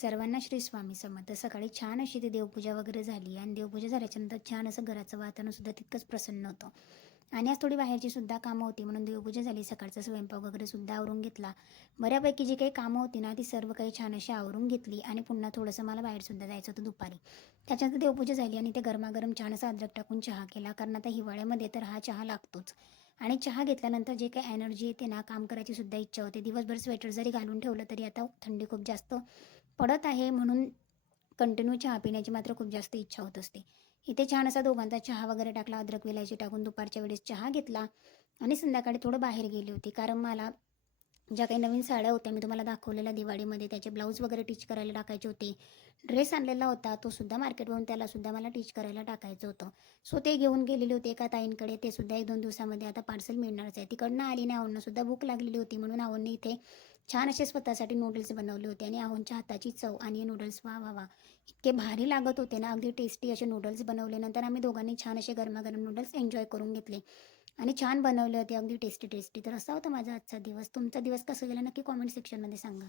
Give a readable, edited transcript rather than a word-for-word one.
सर्वांना श्री स्वामी समर्थ. सकाळी छान अशी ती देवपूजा वगैरे झाली आणि देवपूजा झाल्याच्यानंतर छान असं घराचं वातावरण सुद्धा तितकंच प्रसन्न होतं. आणि आज थोडी बाहेरची सुद्धा कामं होती म्हणून देवपूजा झाली. सकाळचा स्वयंपाक वगैरे सुद्धा आवरून घेतला. बऱ्यापैकी जी काही कामं होती ना ती सर्व काही छान अशी आवरून घेतली आणि पुन्हा थोडंसं मला बाहेर सुद्धा जायचं होतं दुपारी. त्याच्यानंतर देवपूजा झाली आणि ते गरमागरम छान असा अद्रक टाकून चहा केला, कारण आता हिवाळ्यामध्ये तर हा चहा लागतोच. आणि चहा घेतल्यानंतर जे काही एनर्जी येते ना, काम करायची सुद्धा इच्छा होते. दिवसभर स्वेटर जरी घालून ठेवलं तरी आता थंडी खूप जास्त पडत आहे म्हणून कंटिन्यू चहा पिण्याची मात्र खूप जास्त इच्छा होत असते. इथे छान असा दोघांचा चहा वगैरे टाकला, अद्रक विलायची टाकून दुपारच्या वेळेस चहा घेतला आणि संध्याकाळी थोडं बाहेर गेली होती, कारण मला ज्या काही नवीन साड्या होत्या मी तुम्हाला दाखवलेल्या दिवाळीमध्ये त्याचे ब्लाऊज वगैरे टिच करायला टाकायचे होते. ड्रेस आणलेला होता तो सुद्धा मार्केटवरून, त्यालासुद्धा मला टिच करायला टाकायचं होतं. सो ते घेऊन गेलेले होते एका ताईंकडे. ते सुद्धा 1-2 दिवसामध्ये आता पार्सल मिळणारच आहे. तिकडनं आली आणि आवडीनं भूक लागलेली होती म्हणून आवडीने इथे छान असे स्वतःसाठी नूडल्स बनवले होते आणि आवनच्या हाताची चव आणि नूडल्स वा वा वा, इतके भारी लागत होते ना, अगदी टेस्टी असे नूडल्स बनवले. नंतर आम्ही दोघांनी छान असे गरमागरम नूडल्स एन्जॉय करून घेतले आणि छान बनवले होते, अगदी टेस्टी टेस्टी. तर असा होता माझा आजचा दिवस. तुमचा दिवस कसा गेला नक्की कॉमेंट सेक्शनमध्ये सांगा.